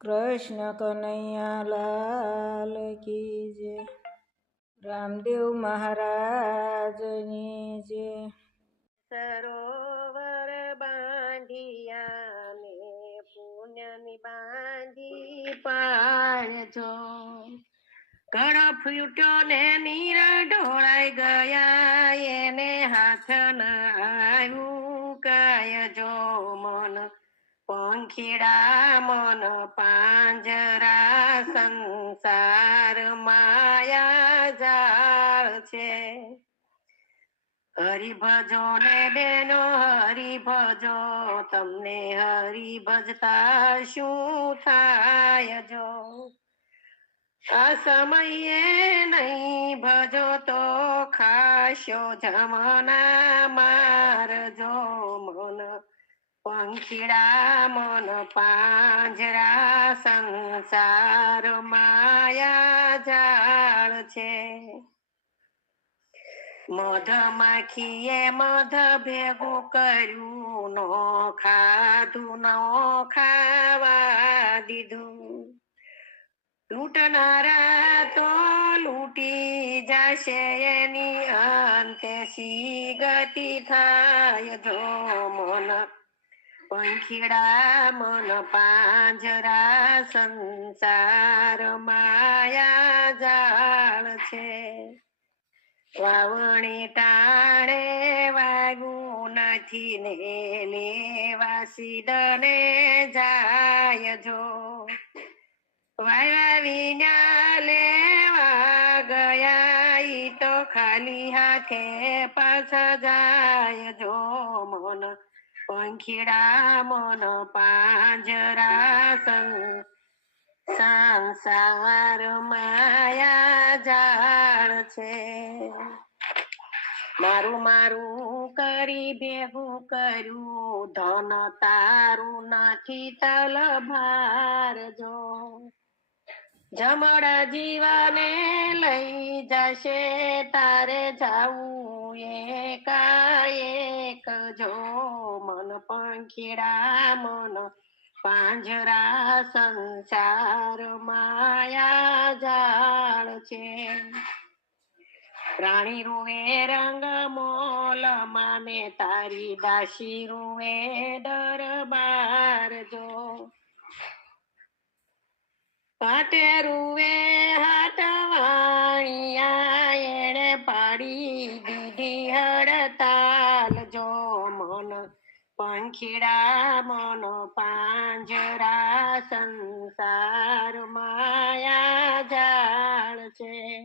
કૃષ્ણ કનૈયા લાલ કી જય. રામદેવ મહારાજની જય. સરોવર બાંધિયા ને પુણ્યની બાંધી પાળજો ઘડો ફૂટ્યો ને નીર ઢોળાઈ ગયા, એને હાથ ન આવ્યું પંખીડા મન પાંજરા સંસાર માયા જાળ છે. હરી ભજો ને બેનો હરી ભજો તમને હરી ભજતા શું થાય જો? આ સમયે નહીં ભજો તો ખાશો જમના મારજો મન. પંખીડા મન પાંજરા સંસાર માયા જાળ છે. મધ માખીએ મધ ભેગું કર્યું, નો ખાધું, નો ખાવા દીધું. લૂંટનારા તો લૂંટી જશે એની અંતે સી ગતિ થાય? જો મન પંખીડા મન પાંજરા સંસાર માયા જાળ છે. વાવણી ટાણે વાગું નથી ને લેવા સીધને જાય જો. વાયા વિના લેવા ગયા તો ખાલી હાથે પાછા જાય જો મન. પંખીડા મન પાંજરા સંગ સંસાર માયા જાળ છે. મારું મારું કરી ભેગું કર્યું, ધન તારું નથી તલ ભારજો જમણા જીવાને લઈ જશે, તારે જાવું એકાએક જો. મન પંખીડા મન પાંજરા સંસાર માયા જાળ છે. પ્રાણી રૂવે રંગ મોલ માને તારી દાસી રૂવે દરબાર જો પાટે રૂવે હાટવાણિયા એણે પાડી દીધી મન પંખીડા મનો પાંજરા સંસાર માયા જાળ છે.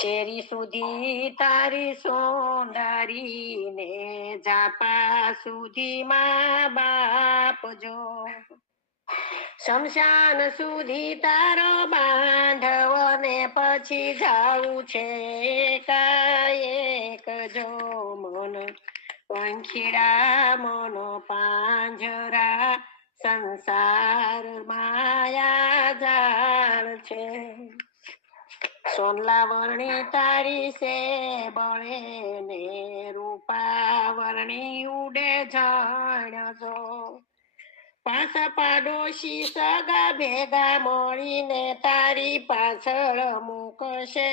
શેરી સુધી તારી સોંદરી ને જાપા સુધી માં બાપ જો. શમશાન સુધી તારો બાંધવો ને પછી જાવું છે કાયક જો મન પંખીડા મનો પાંજરા, સંસાર માયા જાળ છે. સોનલા વર્ણી તારી સે બળે ને રૂપા વર્ણી ઉડે જાણજો પાસ પાડોશી સગા ભેગા મળીને તારી પાછળ મૂકશે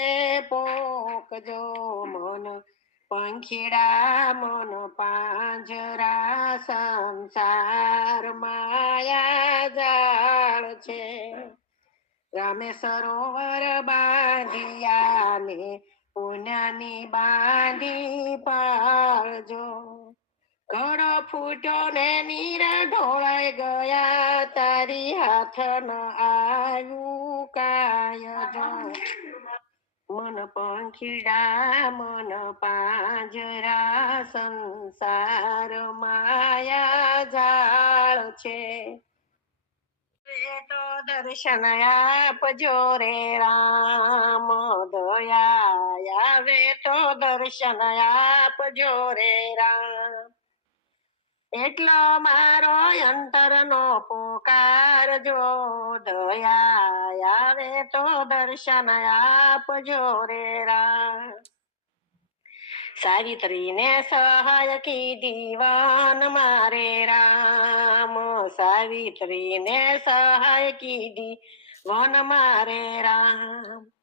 પોકજો મન. પંખીડા મન પાંજરા સંસાર માયા જાળ છે. રામે સરોવર બાંધિયાને બાંધી પાળજો. ઘડો ફૂટો ને નીર ઢોળાઈ ગયા, તારી હાથ ન આવ્યું પંખીડા મન પાંજરા સંસાર માયા જાળ છે. તો દર્શન આપજો રે રામ, દયા આવે તો દર્શન આપજો રે રામ. એટલો મારો અંતરનો પોકાર જો દયા આવે તો દર્શન આપજો રે રા સાવિત્રીને સહાય કીધી વન મારે રામ. સાવિત્રીને સહાય કીધી વન મારે રામ.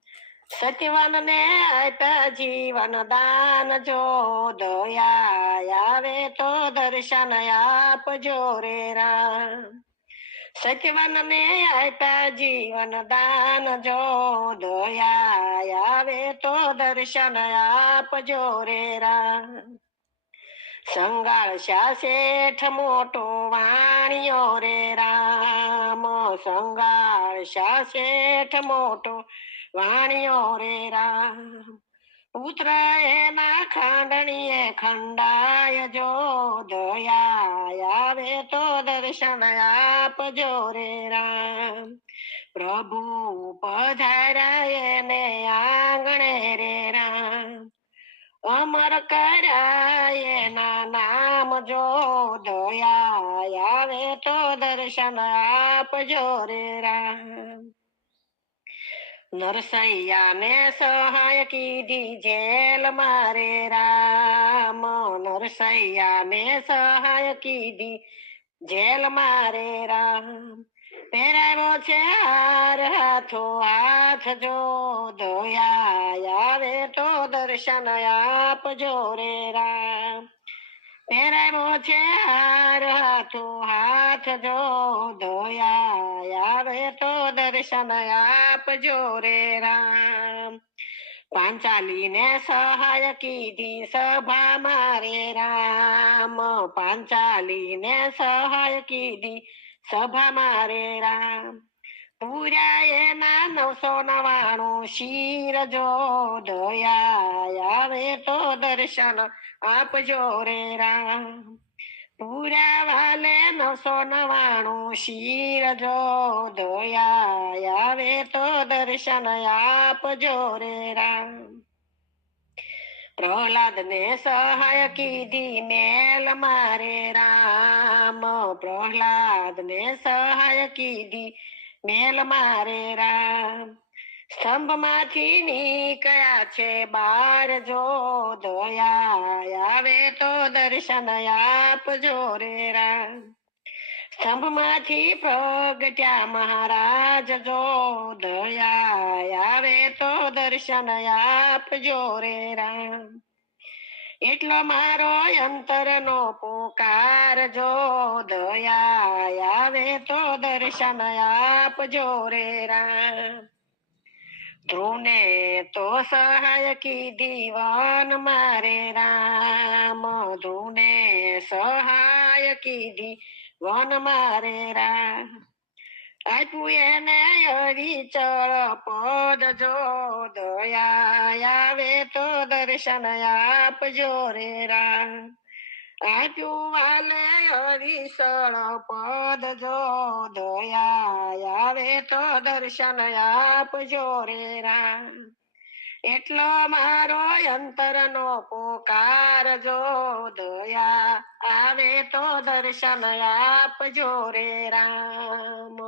સત્યવન ને આપ્યા જીવન દાન જો દયા આવે તો દર્શન આપજો રે રામ. સત્યવન ને આપ્યા જીવન દાન જો દયા આવે તો દર્શન આપજો રે રામ. સંગાળ શેઠ મોટો વાણિયો રે રામ. સંગાળ શેઠ મોટો વાણિયો રે રામ. પુત્ર એના ખાંડણીએ ખંડાય જો દયા આવે તો દર્શન આપજો રે રામ. પ્રભુ પધારાય ને આંગણે રે રામ. અમર કરાય ના નામ જો દયા આવે તો દર્શન આપજો રે રામ. નરસૈયા ને સહાય કીધી જેલ મારે રામ. નરસૈયા ને સહાય કીધી જેલ મારે રામ. પહેરાવો છે હાર હાથો હાથ જો ધોયા આવે તો દર્શન આપજો રે રામ. तेरे मुझे तू हाथ जो धोया यावे तो दर्शन आप जो रे राम। पांचाली ने सहाय की दी सभा मारे राम। पांचाली ने सहाय की दी सभा मारे राम। પૂર્યા એના નવસો નવાણું શીર જો દયા આવે તો દર્શન આપજો રે રામ પૂરા વાલે નવસો નવાણું શીર જો દયા આવે તો દર્શન આપજો રે રામ પ્રહલાદ ને સહાય કીધી મેલ મારે રામ પ્રહલાદ ને સહાય કીધી મેલ મારે રામ સ્તંભમાંથી નીકળ્યા છે બાર જો દયા આવે તો દર્શન આપજો રે રામ સ્તંભમાંથી પ્રગટ્યા મહારાજ જો દયા આવે તો દર્શન આપજો રે રામ એટલો મારો અંતર નો પોકાર જો દયા આવે તો દર્શન આપજો રે રામ. ધ્રુને તો સહાય કીધી વન મારે રામ. ધ્રુને સહાય કીધી વન મારે રામ. આપ્યું એને અવિચળ પદ જો દયા આવે તો દર્શન આપજો રે રા આપ્યું વાલે હરિશળ પદ જો દયા આવે તો દર્શન આપજો રે રા એટલો મારો અંતર નો પોકાર જો દયા આવે તો દર્શન આપજો રે રામ.